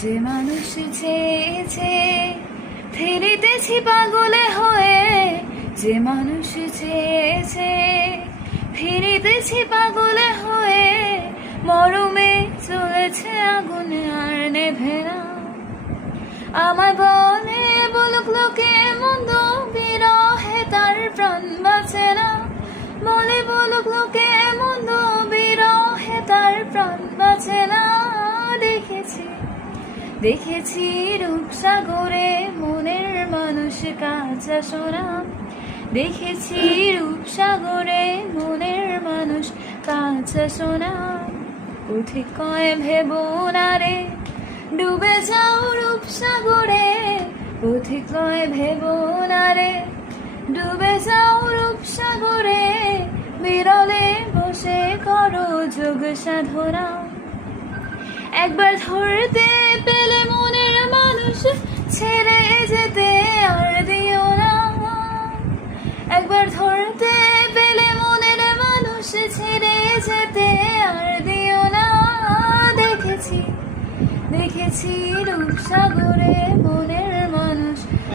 যে মানুষ চেয়েছে ফিরিতেছি পাগলে হয়ে, যে মানুষ চেয়েছে ফিরিতেছি পাগলে হয়ে, মরমে চলেছে আগুন আর নেভে না। আমায় বলে বলুক লোকে মন্দ, বিরহে তার প্রাণ বাঁচে না। বলে বলুক লোকে মন্দ, বিরহে তার প্রাণ বাঁচে না। দেখেছি দেখেছি রূপসাগরে মনের মানুষ কাঁচা সোনা। দেখেছি রূপসাগরে মনের মানুষ কাঁচা সোনা। পথিক কয় ভেবো না রে ডুবে যাও রূপসাগরে, পথিক কয় ভেবো না রে ডুবে যাও রূপসাগরে। বিরলে বসে করো যোগ সাধনা। একবার ধরতে পেলে মনের মানুষ ছেড়ে যেতে আর দিও না। একবার ধরতে পেলে মনের মানুষ ছেড়ে যেতে আর দিও না। দেখেছি দেখেছি রূপসাগরে মনের